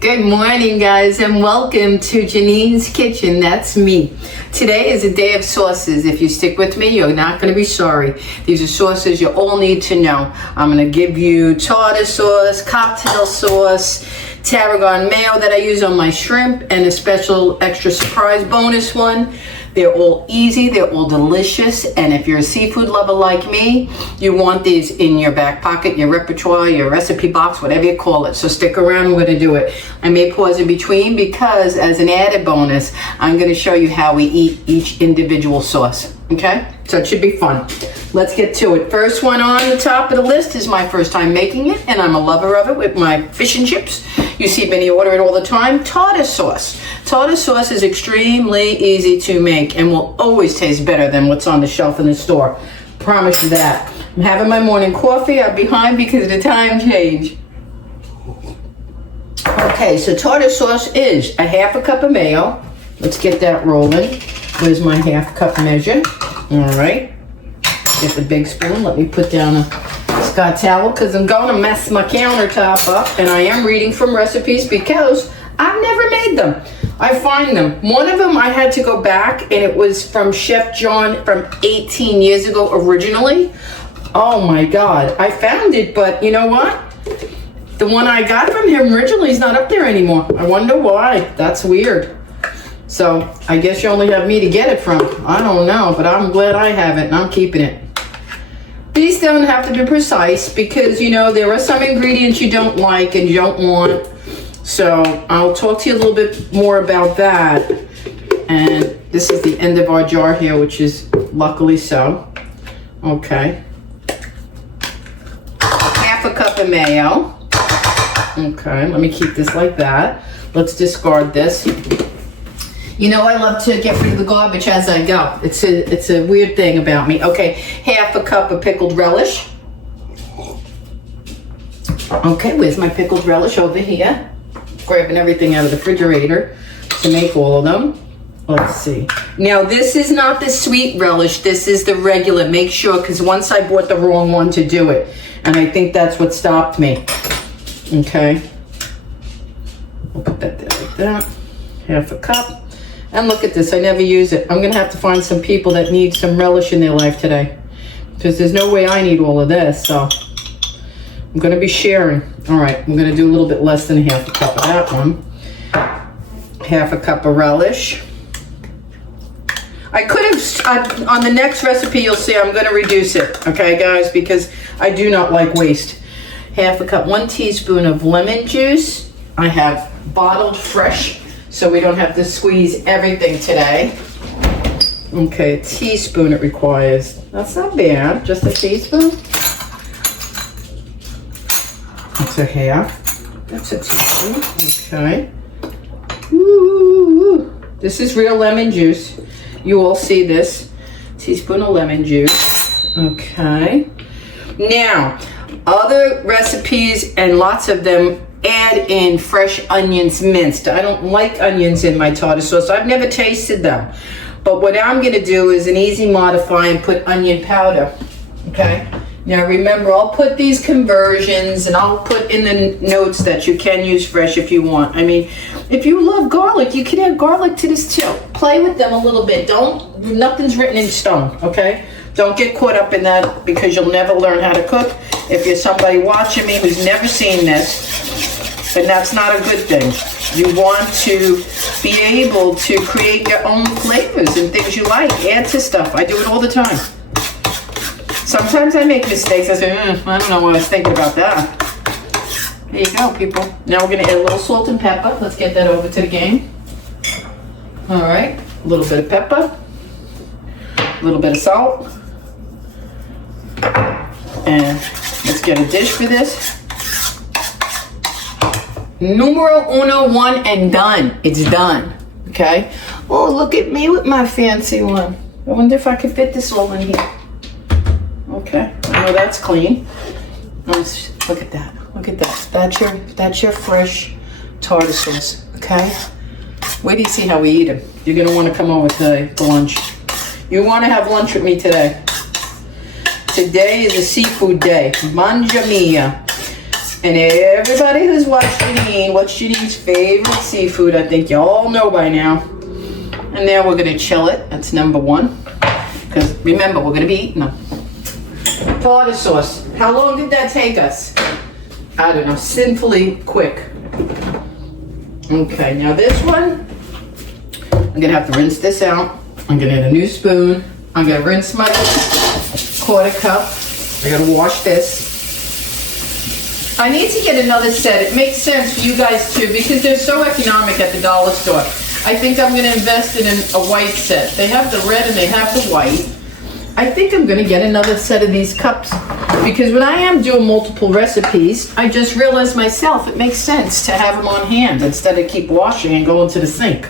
Good morning, guys, and welcome to Janine's Kitchen. That's me. Today is a day of sauces. If you stick with me, you're not going to be sorry. These are sauces you all need to know. I'm going to give you tartar sauce, cocktail sauce, tarragon mayo that I use on my shrimp, and a special extra surprise bonus one. They're all easy, they're all delicious, and if you're a seafood lover like me, you want these in your back pocket, your repertoire, your recipe box, whatever you call it. So stick around, we're gonna do it. I may pause in between because as an added bonus, I'm gonna show you how we eat each individual sauce, okay? So it should be fun. Let's get to it. First one on the top of the list is my first time making it, and I'm a lover of it with my fish and chips. You see Benny order it all the time. Tartar sauce. Tartar sauce is extremely easy to make and will always taste better than what's on the shelf in the store. Promise you that. I'm having my morning coffee. I'm behind because of the time change. Okay, so tartar sauce is a half a cup of mayo. Let's get that rolling. Where's my half cup measure? All right. Get the big spoon. Let me put down a Scott towel because I'm going to mess my countertop up, and I am reading from recipes because I've never made them. I find them. One of them I had to go back, and it was from Chef John from 18 years ago originally. Oh my God. I found it, but you know what? The one I got from him originally is not up there anymore. I wonder why. That's weird. So I guess you only have me to get it from. I don't know, but I'm glad I have it and I'm keeping it. These don't have to be precise because, you know, there are some ingredients you don't like and you don't want. So I'll talk to you a little bit more about that. And this is the end of our jar here, which is luckily so. Okay. Half a cup of mayo. Okay, let me keep this like that. Let's discard this. You know, I love to get rid of the garbage as I go. It's a weird thing about me. Okay, half a cup of pickled relish. Okay, where's my pickled relish? Over here. Grabbing everything out of the refrigerator to make all of them. Let's see. Now, this is not the sweet relish. This is the regular. Make sure, because once I bought the wrong one to do it. And I think that's what stopped me. Okay. We'll put that there like that. Half a cup. And look at this, I never use it. I'm gonna have to find some people that need some relish in their life today. Because there's no way I need all of this, so I'm gonna be sharing. All right, I'm gonna do a little bit less than half a cup of that one. Half a cup of relish. I could have, on the next recipe you'll see I'm gonna reduce it, okay guys, because I do not like waste. Half a cup, 1 teaspoon of lemon juice. I have bottled fresh, so we don't have to squeeze everything today. Okay, a teaspoon it requires. That's not bad, just a teaspoon. That's a half. That's a teaspoon, okay. Ooh, this is real lemon juice. You all see this. Teaspoon of lemon juice, okay. Now, other recipes, and lots of them, add in fresh onions minced. I don't like onions in my tartar sauce. I've never tasted them. But what I'm going to do is an easy modify and put onion powder. Okay? Now remember, I'll put these conversions and I'll put in the notes that you can use fresh if you want. I mean, if you love garlic, you can add garlic to this too. Play with them a little bit. Nothing's written in stone, okay? Don't get caught up in that because you'll never learn how to cook. If you're somebody watching me who's never seen this, then that's not a good thing. You want to be able to create your own flavors and things you like. Add to stuff. I do it all the time. Sometimes I make mistakes. I say, I don't know what I was thinking about that. There you go, people. Now we're going to add a little salt and pepper. Let's get that over to the game. All right. A little bit of pepper. A little bit of salt. And let's get a dish for this. Numero uno, one and done. It's done. Okay? Oh, look at me with my fancy one. I wonder if I can fit this all in here. Okay. I know that's clean. Let's look at that. Look at that. That's your fresh tartar sauce. Okay? Wait till you see how we eat them. You're going to want to come over today for lunch. You want to have lunch with me today. Today is a seafood day. Mangia mia. And everybody who's watched Janine, what's Janine's favorite seafood? I think you all know by now. And then we're gonna chill it. That's number one. Because remember, we're gonna be eating them. Tartar sauce. How long did that take us? I don't know, sinfully quick. Okay, now this one, I'm gonna have to rinse this out. I'm gonna get a new spoon. I'm gonna rinse my quarter cup. I gotta wash this. I need to get another set. It makes sense for you guys too because they're so economic at the dollar store. I think I'm gonna invest in a white set. They have the red and they have the white. I think I'm gonna get another set of these cups because when I am doing multiple recipes, I just realized myself it makes sense to have them on hand instead of keep washing and going to the sink.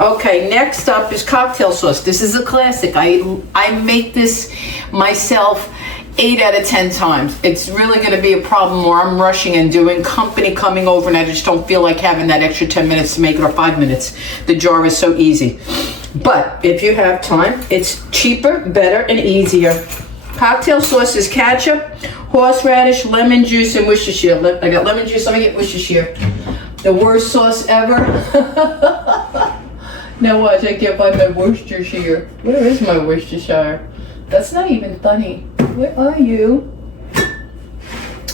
Okay, next up is cocktail sauce. This is a classic. I make this myself 8 out of 10 times. It's really going to be a problem where I'm rushing and doing company coming over and I just don't feel like having that extra 10 minutes to make it or 5 minutes. The jar is so easy. But if you have time, it's cheaper, better, and easier. Cocktail sauce is ketchup, horseradish, lemon juice, and Worcestershire. I got lemon juice, let me get Worcestershire. The worst sauce ever. Now watch, I can't find my Worcestershire. Where is my Worcestershire? That's not even funny. Where are you?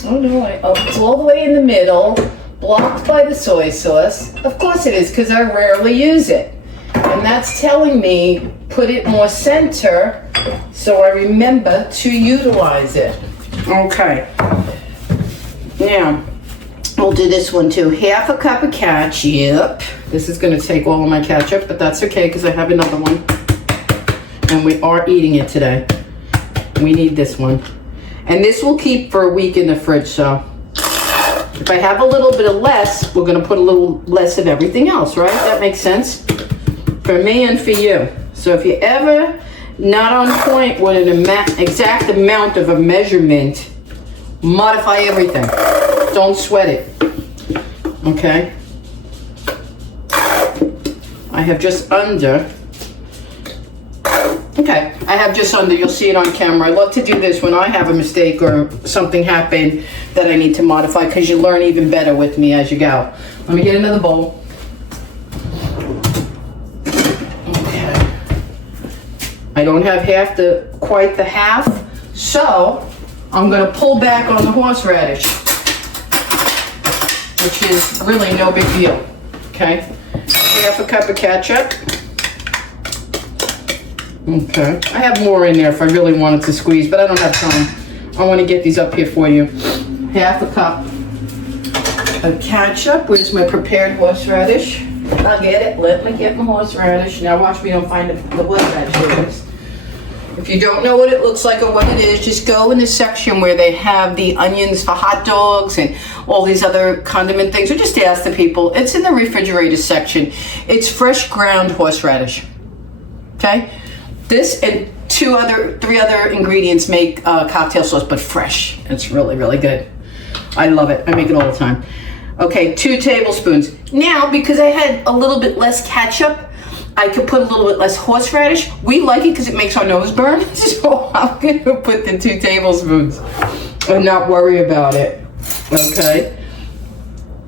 Oh no, it's all the way in the middle, blocked by the soy sauce. Of course it is, because I rarely use it. And that's telling me, put it more center, so I remember to utilize it. Okay. Now, we'll do this one too. Half a cup of ketchup. This is going to take all of my ketchup, but that's okay because I have another one. And we are eating it today. We need this one. And this will keep for a week in the fridge, so if I have a little bit of less, we're going to put a little less of everything else, right? That makes sense for me and for you. So if you're ever not on point with an exact amount of a measurement, modify everything. Don't sweat it. Okay? I have just under. Okay, I have just under, you'll see it on camera. I love to do this when I have a mistake or something happen that I need to modify because you learn even better with me as you go. Let me get another bowl. Okay. I don't have quite the half, so I'm gonna pull back on the horseradish, which is really no big deal, okay? Half a cup of ketchup. Okay, I have more in there if I really wanted to squeeze, but I don't have time. I want to get these up here for you. Half a cup of ketchup. Where's my prepared horseradish? I'll get it. Let me get my horseradish. Now watch me don't find the horseradish. Here it is. If you don't know what it looks like or what it is, just go in the section where they have the onions for hot dogs and all these other condiment things, or just ask the people. It's in the refrigerator section. It's fresh ground horseradish. Okay? This and three other ingredients make cocktail sauce, but fresh. It's really, really good. I love it. I make it all the time. Okay, 2 tablespoons. Now, because I had a little bit less ketchup, I could put a little bit less horseradish. We like it because it makes our nose burn. So I'm going to put the 2 tablespoons and not worry about it. Okay.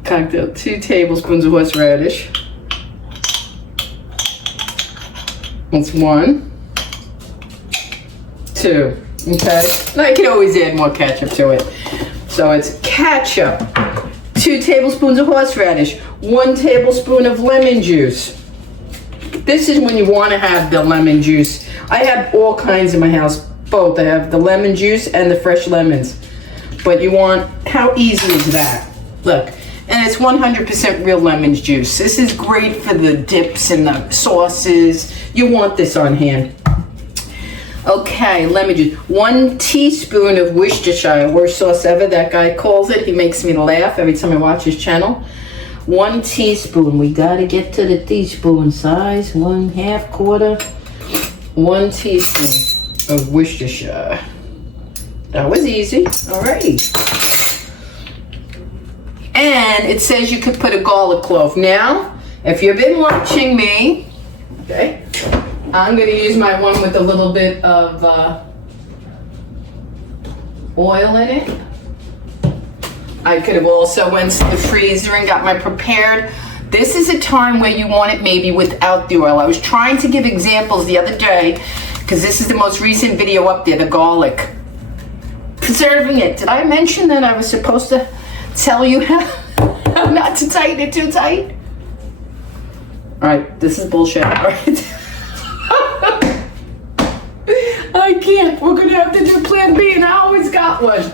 Cocktail, 2 tablespoons of horseradish. That's 1. 2, okay? And I can always add more ketchup to it. So it's ketchup, 2 tablespoons of horseradish, 1 tablespoon of lemon juice. This is when you want to have the lemon juice. I have all kinds in my house, both. I have the lemon juice and the fresh lemons. But you want, how easy is that? Look, and it's 100% real lemon juice. This is great for the dips and the sauces. You want this on hand. Okay, lemon juice. 1 teaspoon of Worcestershire, worst sauce ever. That guy calls it. He makes me laugh every time I watch his channel. 1 teaspoon. We gotta get to the teaspoon size. 1/2 quarter. 1 teaspoon of Worcestershire. That was easy. Alrighty. And it says you could put a garlic clove. Now, if you've been watching me, okay, I'm going to use my one with a little bit of oil in it. I could have also went to the freezer and got my prepared. This is a time where you want it maybe without the oil. I was trying to give examples the other day because this is the most recent video up there, the garlic. Preserving it. Did I mention that I was supposed to tell you how not to tighten it too tight? All right, this is bullshit. All right. I can't. We're going to have to do plan B, and I always got one.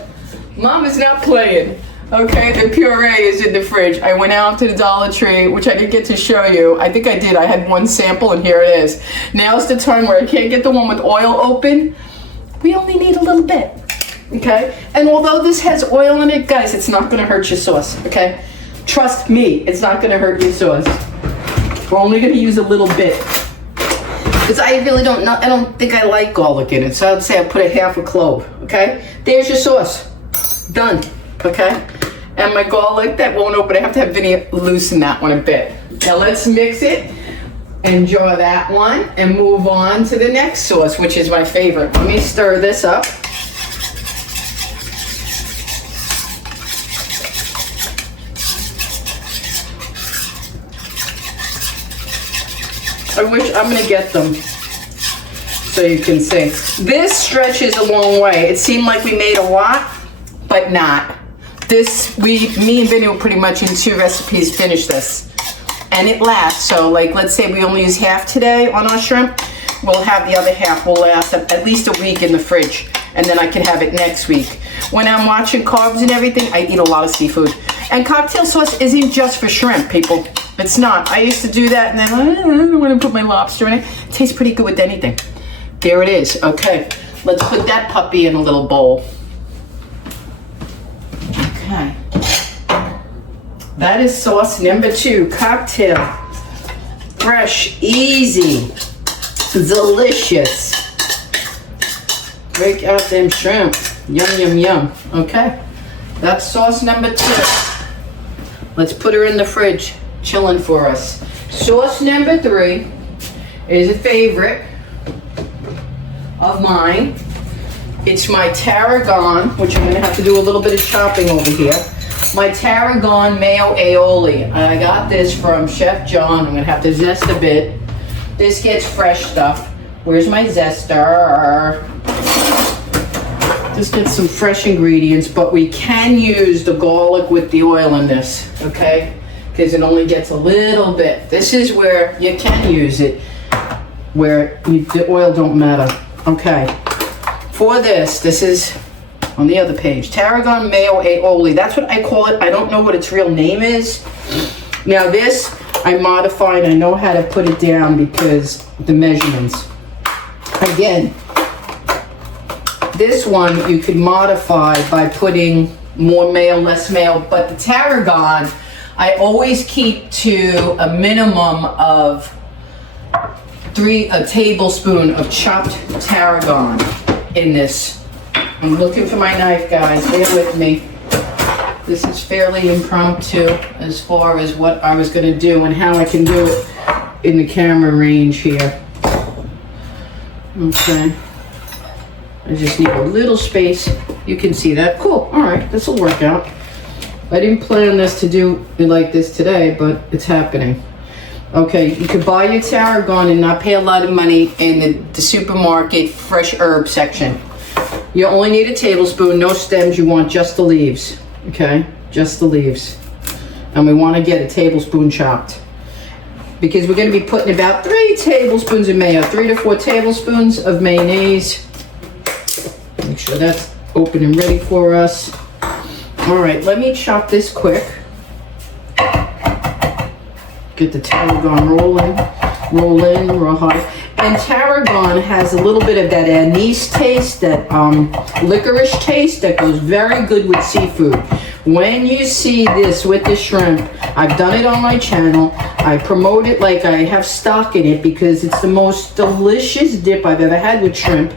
Mom is not playing. Okay, the puree is in the fridge. I went out to the Dollar Tree, which I didn't get to show you. I think I did. I had one sample, and here it is. Now's the time where I can't get the one with oil open. We only need a little bit. Okay? And although this has oil in it, guys, it's not going to hurt your sauce. Okay? Trust me, it's not going to hurt your sauce. We're only going to use a little bit. Because I really don't know, I don't think I like garlic in it. So I'd say I put a half a clove. Okay? There's your sauce. Done. Okay? And my garlic, that won't open. I have to have Vinny loosen that one a bit. Now let's mix it. Enjoy that one. And move on to the next sauce, which is my favorite. Let me stir this up. I wish I'm gonna get them so you can see. This stretches a long way. It seemed like we made a lot, but not. This, me and Vinny will pretty much in 2 recipes finish this. And it lasts, so like let's say we only use half today on our shrimp, we'll have the other half will last at least a week in the fridge. And then I can have it next week. When I'm watching carbs and everything, I eat a lot of seafood. And cocktail sauce isn't just for shrimp, people. It's not. I used to do that and then I don't want to put my lobster in it. It tastes pretty good with anything. There it is. Okay, let's put that puppy in a little bowl. Okay. That is sauce number 2, cocktail. Fresh, easy, delicious. Break out them shrimp. Yum, yum, yum. Okay, that's sauce number 2. Let's put her in the fridge, chilling for us. Sauce number 3 is a favorite of mine. It's my tarragon, which I'm gonna have to do a little bit of chopping over here. My tarragon mayo aioli. I got this from Chef John. I'm gonna have to zest a bit. This gets fresh stuff. Where's my zester? Just get some fresh ingredients, but we can use the garlic with the oil in this, okay? Because it only gets a little bit. This is where you can use it, where the oil don't matter. Okay, for this is on the other page. Tarragon mayo aioli, that's what I call it. I don't know what its real name is. Now this, I modified, I know how to put it down because the measurements. Again, this one you could modify by putting more mayo, less mayo, but the tarragon, I always keep to a minimum of a tablespoon of chopped tarragon in this. I'm looking for my knife, guys, bear with me. This is fairly impromptu as far as what I was gonna do and how I can do it in the camera range here. Okay. I just need a little space. You can see that. Cool. All right. This will work out. I didn't plan this to do it like this today, but it's happening. Okay. You could buy your tarragon and not pay a lot of money in the supermarket fresh herb section. You only need a tablespoon. No stems. You want just the leaves. Okay. Just the leaves. And we want to get a tablespoon chopped. Because we're going to be putting about 3 tablespoons of mayo. 3 to 4 tablespoons of mayonnaise. Make sure that's open and ready for us. All right, let me chop this quick. Get the tarragon rolling, roll hard. And tarragon has a little bit of that anise taste, that licorice taste that goes very good with seafood. When you see this with the shrimp, I've done it on my channel. I promote it like I have stock in it because it's the most delicious dip I've ever had with shrimp.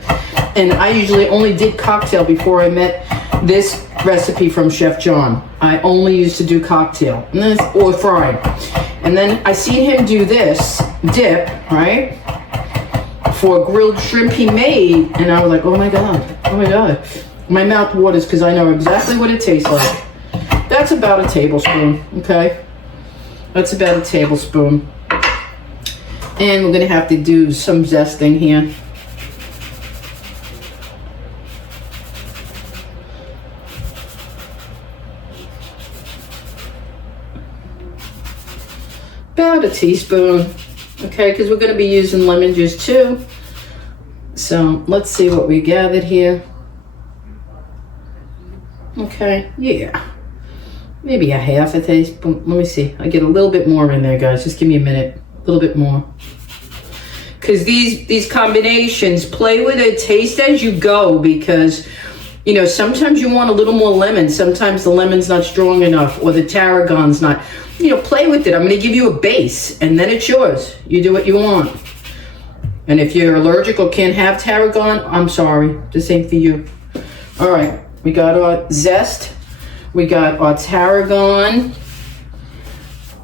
And I usually only did cocktail before I met this recipe from Chef John. I only used to do cocktail or fried. And then I seen him do this dip, right? For grilled shrimp he made. And I was like, oh my God, oh my God. My mouth waters because I know exactly what it tastes like. that's about a tablespoon, okay? That's about a tablespoon. And we're gonna have to do some zesting here. About a teaspoon, okay, because we're going to be using lemon juice too. So let's see what we gathered here. Okay, yeah, maybe a half a teaspoon. Let me see. I get a little bit more in there, guys. Just give me a minute. A little bit more. Because these combinations, play with it, taste as you go, because you know, sometimes you want a little more lemon. Sometimes the lemon's not strong enough, or the tarragon's not. You know, play with it. I'm going to give you a base, and then it's yours. You do what you want. And if you're allergic or can't have tarragon, I'm sorry. This ain't for you. All right. We got our zest. We got our tarragon.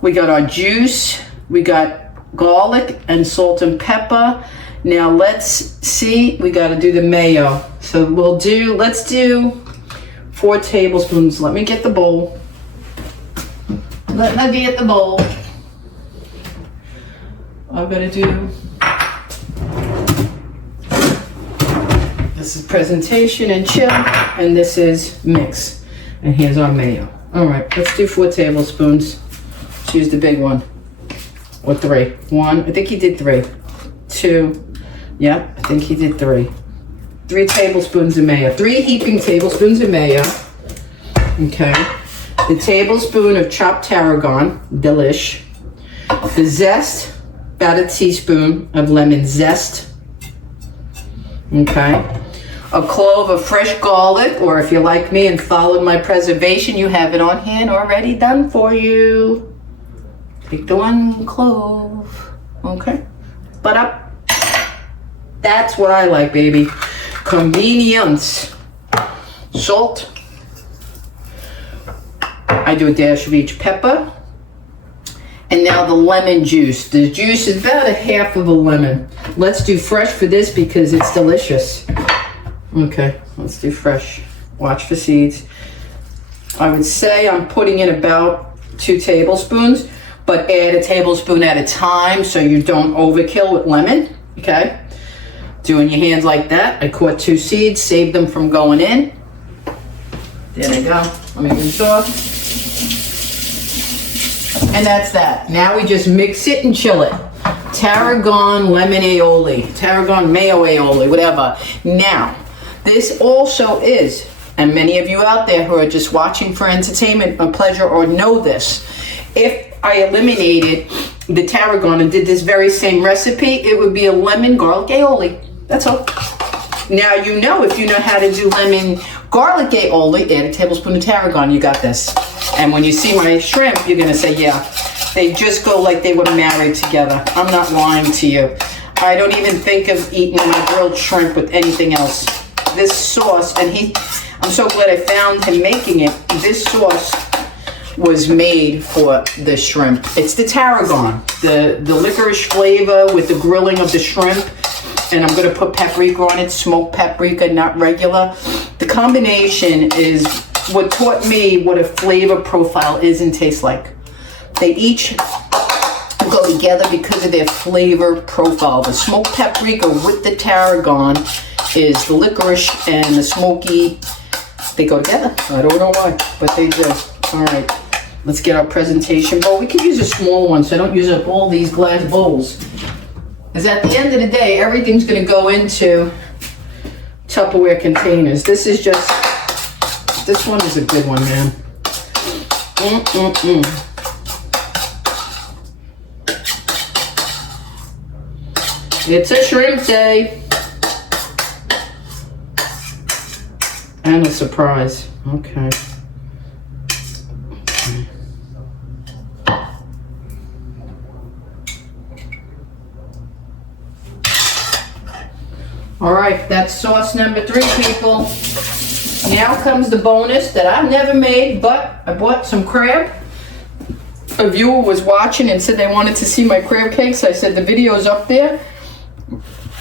We got our juice. We got garlic and salt and pepper. Now let's see. We got to do the mayo. So let's do 4 tablespoons. Let me get the bowl. Let me get the bowl. I'm gonna do, this is presentation and chill, and this is mix. And here's our mayo. All right, let's do 4 tablespoons. Let's use the big one. Or 3. 1, I think he did 3. 2, yeah, I think he did 3. 3 tablespoons of mayo. 3 heaping tablespoons of mayo. Okay. The tablespoon of chopped tarragon, delish. The zest, about a teaspoon of lemon zest. Okay. A clove of fresh garlic, or if you're like me and followed my preservation, you have it on hand already done for you. Take the 1 clove. Okay. But up. That's what I like, baby. Convenience. Salt. I do a dash of each pepper. And now the lemon juice. The juice is about a half of a lemon. Let's do fresh for this because it's delicious. Okay, let's do fresh. Watch for seeds. I would say I'm putting in about 2 tablespoons, but add a tablespoon at a time so you don't overkill with lemon, okay? Doing your hands like that. I caught 2 seeds, saved them from going in. There they go. Let me rinse off. And that's that. Now we just mix it and chill it. Tarragon lemon aioli, tarragon mayo aioli, whatever. Now, this also is, and many of you out there who are just watching for entertainment or pleasure or know this, if I eliminated the tarragon and did this very same recipe, it would be a lemon garlic aioli. That's all. Now you know, if you know how to do lemon garlic aioli, add a tablespoon of tarragon, you got this. And when you see my shrimp, you're gonna say, yeah, they just go like they were married together. I'm not lying to you. I don't even think of eating my grilled shrimp with anything else. This sauce, and I'm so glad I found him making it. This sauce was made for the shrimp. It's the tarragon, the licorice flavor with the grilling of the shrimp. And I'm gonna put paprika on it, smoked paprika, not regular. The combination is what taught me what a flavor profile is and tastes like. They each go together because of their flavor profile. The smoked paprika with the tarragon is the licorice and the smoky. They go together. I don't know why, but they do. All right, let's get our presentation bowl. We can use a small one so I don't use up all these glass bowls. Because at the end of the day, everything's going to go into Tupperware containers. This one is a good one, man. It's a shrimp day. And a surprise. Okay. All right, that's sauce number 3, people. Now comes the bonus that I've never made, but I bought some crab. A viewer was watching and said they wanted to see my crab cakes. I said the video's up there.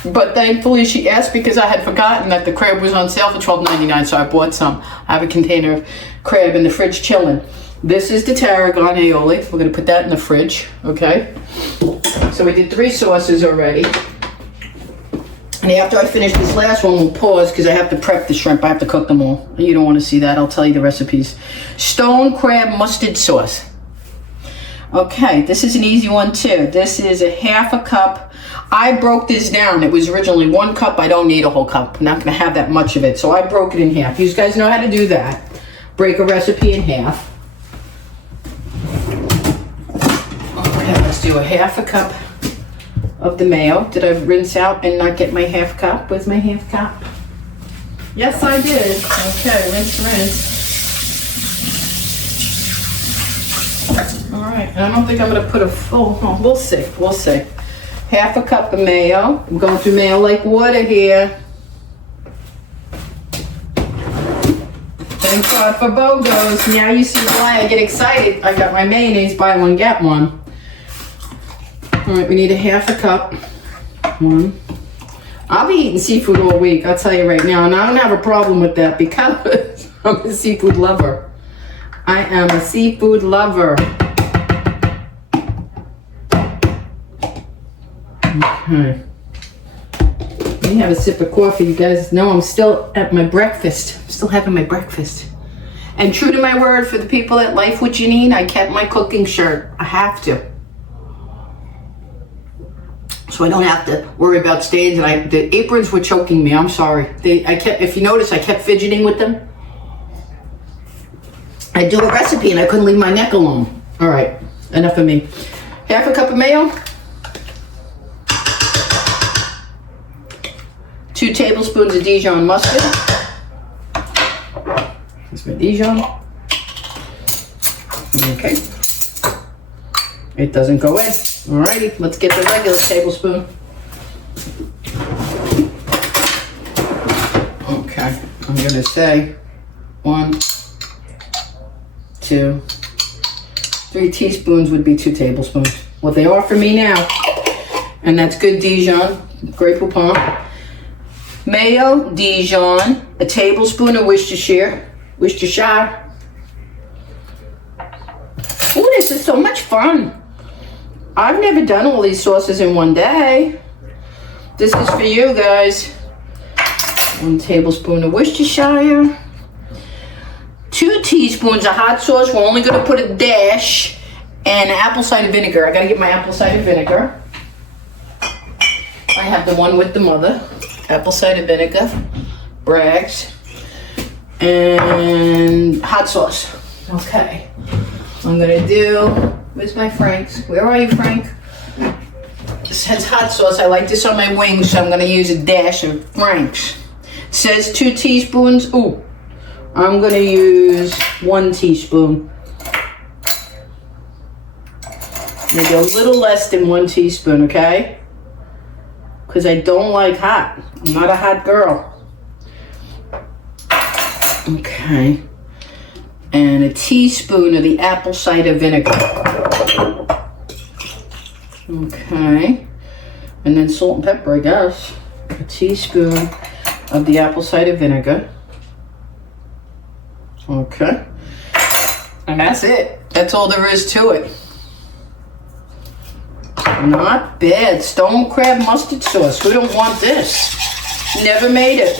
But thankfully she asked because I had forgotten that the crab was on sale for $12.99, so I bought some. I have a container of crab in the fridge chilling. This is the tarragon aioli. We're going to put that in the fridge, okay? So we did 3 sauces already. And after I finish this last one, we'll pause because I have to prep the shrimp. I have to cook them all. You don't want to see that. I'll tell you the recipes. Stone crab mustard sauce. Okay, this is an easy one too. This is a 1/2 cup. I broke this down. It was originally 1 cup. I don't need a whole cup. I'm not going to have that much of it. So I broke it in half. You guys know how to do that. Break a recipe in half. Okay, let's do a 1/2 cup of the mayo. Did I rinse out and not get my 1/2 cup? Where's my 1/2 cup? Yes, I did. Okay, rinse. All right, and I don't think I'm gonna put a full, oh, we'll see. 1/2 cup of mayo. I'm going through mayo like water here. Thank God for BOGOs. Now you see why I get excited. I got my mayonnaise, buy one, get one. All right, we need a 1/2 cup. One. I'll be eating seafood all week, I'll tell you right now. And I don't have a problem with that because I'm a seafood lover. I am a seafood lover. Okay. Let me have a sip of coffee. You guys know I'm still at my breakfast. I'm still having my breakfast. And true to my word, for the people that Life with Janine, I kept my cooking shirt. I have to. So I don't have to worry about stains. And the aprons were choking me. I'm sorry. If you notice, I kept fidgeting with them. I do a recipe and I couldn't leave my neck alone. All right, enough of me. 1/2 cup of mayo. 2 tablespoons of Dijon mustard. That's my Dijon. Okay. It doesn't go in. Alrighty, let's get the regular tablespoon. Okay, I'm gonna say 1, 2, 3 teaspoons would be 2 tablespoons. What they are for me now. And that's good Dijon, Grey Poupon. Mayo, Dijon, a tablespoon of Worcestershire. Ooh, this is so much fun. I've never done all these sauces in one day. This is for you guys. 1 tablespoon of Worcestershire. 2 teaspoons of hot sauce. We're only gonna put a dash. And apple cider vinegar. I gotta get my apple cider vinegar. I have the one with the mother. Apple cider vinegar, Bragg's, and hot sauce. Okay. I'm gonna do, where's my Frank's? Where are you, Frank? This has hot sauce. I like this on my wings, so I'm gonna use a dash of Frank's. It says 2 teaspoons. Ooh, I'm gonna use 1 teaspoon. Maybe a little less than 1 teaspoon, okay? Because I don't like hot. I'm not a hot girl. Okay. And a teaspoon of the apple cider vinegar. Okay. And then salt and pepper, I guess. A teaspoon of the apple cider vinegar. Okay. And that's it. That's all there is to it. Not bad. Stone crab mustard sauce. Who don't want this? Never made it.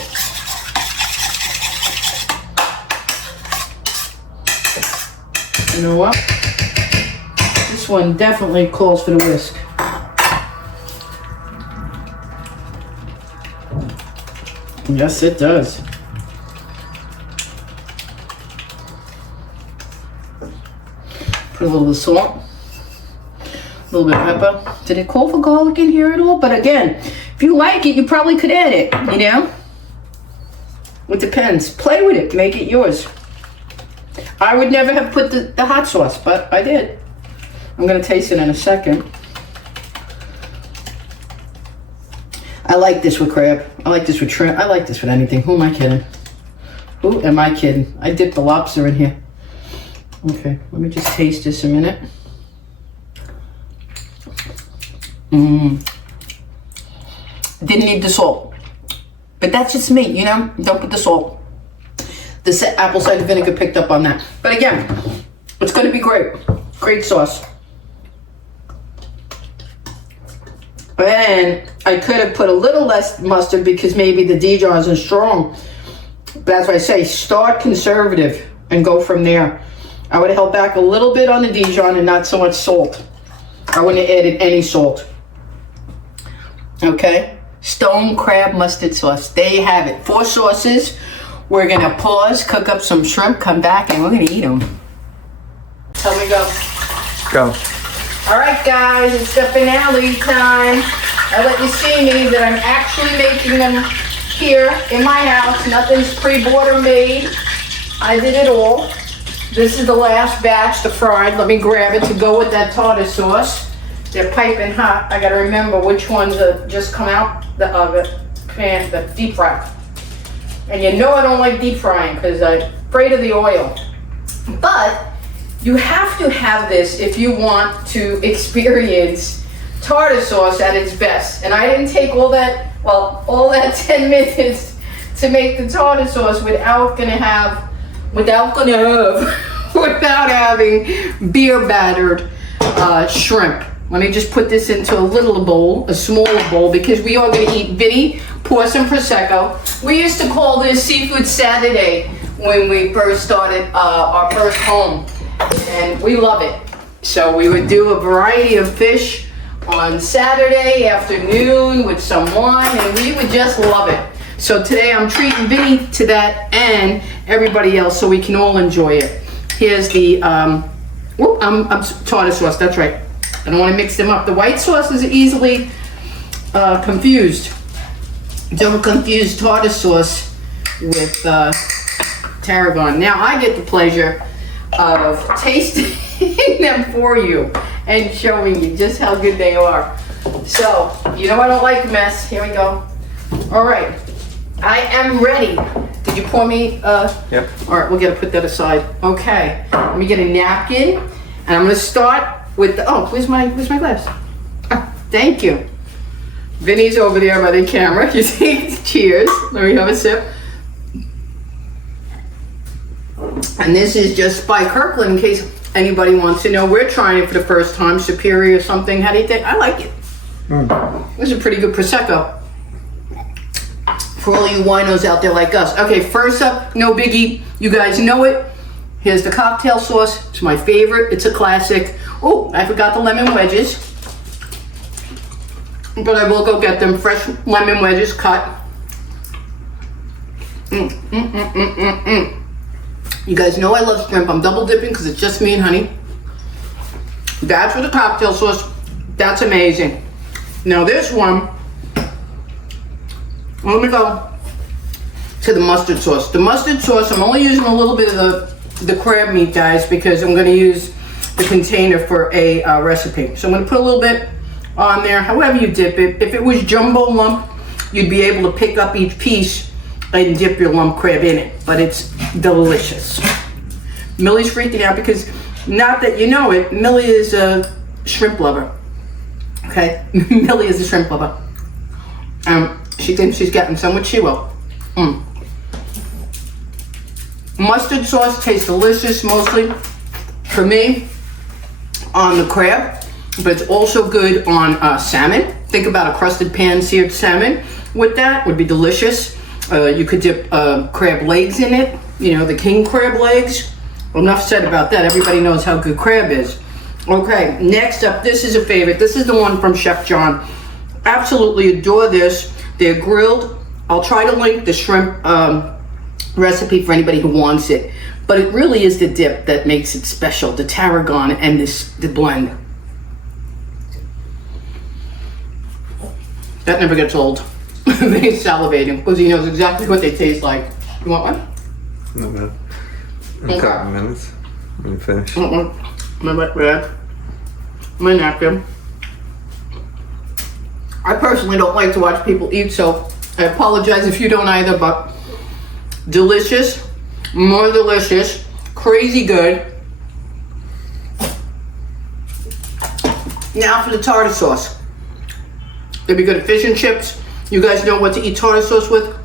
You know what? This one definitely calls for the whisk. Yes, it does. Put a little bit of salt. A little bit of pepper. Did it call for garlic in here at all? But again, if you like it, you probably could add it, you know? It depends. Play with it. Make it yours. I would never have put the hot sauce, but I did. I'm going to taste it in a second. I like this with crab. I like this with shrimp. I like this with anything. Who am I kidding? Who am I kidding? I dipped the lobster in here. Okay, let me just taste this a minute. Didn't need the salt, but that's just me, you know. Don't put the salt. The apple cider vinegar picked up on that. But again, it's going to be great. Great sauce. And I could have put a little less mustard because maybe the Dijon isn't strong. But that's why I say start conservative and go from there. I would have held back a little bit on the Dijon and not so much salt. I wouldn't have added any salt. Okay? Stone crab mustard sauce. There you have it. 4 sauces. We're going to pause, cook up some shrimp, come back, and we're going to eat them. Tell me go. Go. All right, guys, it's the finale time. I let you see me that I'm actually making them here in my house. Nothing's pre-bought or made. I did it all. This is the last batch, the fried. Let me grab it to go with that tartar sauce. They're piping hot. I got to remember which ones just come out the oven, the deep fry. And you know I don't like deep frying because I'm afraid of the oil. But you have to have this if you want to experience tartar sauce at its best. And I didn't take all that 10 minutes to make the tartar sauce without having beer battered shrimp. Let me just put this into a smaller bowl, because we are going to eat Vinny, pour some Prosecco. We used to call this Seafood Saturday when we first started our first home, and we love it. So we would do a variety of fish on Saturday afternoon with some wine, and we would just love it. So today I'm treating Vinny to that and everybody else so we can all enjoy it. Here's the tartar sauce, that's right. I don't want to mix them up. The white sauce is easily confused. Don't confuse tartar sauce with tarragon. Now I get the pleasure of tasting them for you and showing you just how good they are. So, you know I don't like mess. Here we go. All right. I am ready. Did you pour me? Yep. All right, we're gonna put that aside. Okay. Let me get a napkin, and I'm gonna start with the. Oh, where's my glass? Ah, thank you. Vinny's over there by the camera. You see? Cheers. Let me have a sip. And this is just by Kirkland, in case anybody wants to know. We're trying it for the first time. Superior or something. How do you think? I like it. This is a pretty good Prosecco. For all you winos out there like us. Okay, first up, no biggie. You guys know it. Here's the cocktail sauce. It's my favorite. It's a classic. Oh, I forgot the lemon wedges. But I will go get them. Fresh lemon wedges cut. You guys know I love shrimp. I'm double dipping because it's just me and honey. That's for the cocktail sauce. That's amazing. Now this one, let me go to the mustard sauce. The mustard sauce, I'm only using a little bit of the crab meat, guys, because I'm going to use the container for a recipe. So I'm going to put a little bit on there, however you dip it. If it was jumbo lump, you'd be able to pick up each piece and dip your lump crab in it, but it's delicious. Millie's freaking out because, not that you know it, Millie is a shrimp lover. Okay? Millie is a shrimp lover. She thinks she's getting so much she will. Mustard sauce tastes delicious, mostly for me on the crab, but it's also good on salmon. Think about a crusted pan seared salmon with that, would be delicious. You could dip crab legs in it, you know, the king crab legs. Well, enough said about that. Everybody knows how good crab is. Okay, next up, this is a favorite. This is the one from Chef John. Absolutely adore this. They're grilled. I'll try to link the shrimp recipe for anybody who wants it. But it really is the dip that makes it special, the tarragon and the blend. That never gets old. He's salivating because he knows exactly what they taste like. You want one? No, man. In a couple minutes. When you finish. My napkin. I personally don't like to watch people eat, so I apologize if you don't either, but delicious, more delicious, crazy good. Now for the tartar sauce. It'd be good at fish and chips. You guys know what to eat tartar sauce with.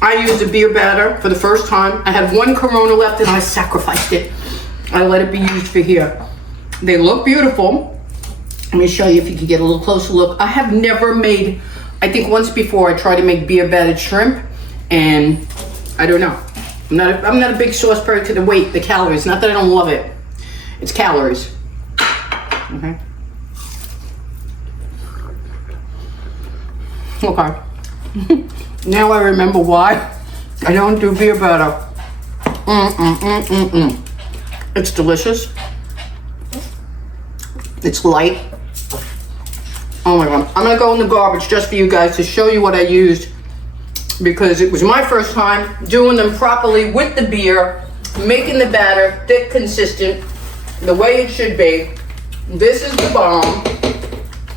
I used a beer batter for the first time. I had one Corona left and I sacrificed it. I let it be used for here. They look beautiful. Let me show you if you can get a little closer look. I have never made, I think once before I tried to make beer battered shrimp, and I don't know. I'm not a big sauce person to the weight, the calories. Not that I don't love it. It's calories. Okay. Okay. Now I remember why I don't do beer batter. It's delicious. It's light. Oh my God. I'm gonna go in the garbage just for you guys to show you what I used, because it was my first time doing them properly with the beer, making the batter thick, consistent, the way it should be. This is the bomb.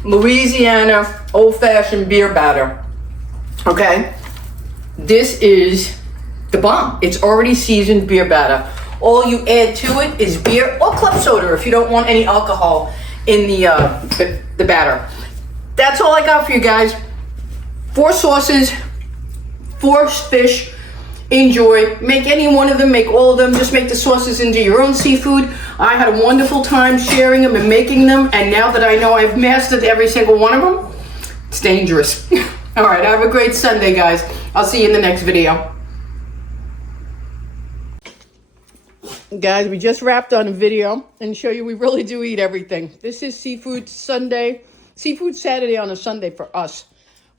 Louisiana old-fashioned beer batter. Okay? This is the bomb. It's already seasoned beer batter. All you add to it is beer or club soda if you don't want any alcohol in the batter. That's all I got for you guys. 4 sauces, 4 fish. Enjoy. Make any one of them, make all of them. Just make the sauces into your own seafood. I had a wonderful time sharing them and making them, and now that I know I've mastered every single one of them, it's dangerous. All right, have a great Sunday, guys. I'll see you in the next video. Guys, we just wrapped on a video and show you we really do eat everything. This is Seafood Sunday, Seafood Saturday on a Sunday for us.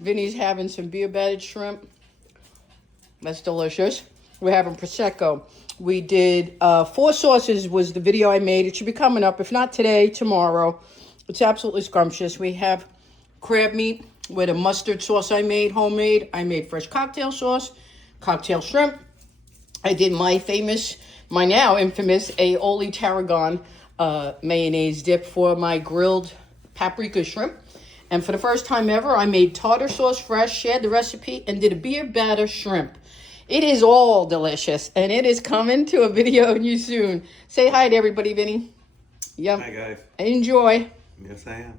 Vinny's having some beer battered shrimp. That's delicious. We're having Prosecco. We did 4 sauces was the video I made. It should be coming up. If not today, tomorrow. It's absolutely scrumptious. We have crab meat with a mustard sauce I made, homemade. I made fresh cocktail sauce, cocktail shrimp. I did my now infamous aioli tarragon mayonnaise dip for my grilled paprika shrimp. And for the first time ever, I made tartar sauce fresh, shared the recipe, and did a beer batter shrimp. It is all delicious, and it is coming to a video you soon. Say hi to everybody, Vinny. Yep. Hi, guys. Enjoy. Yes, I am.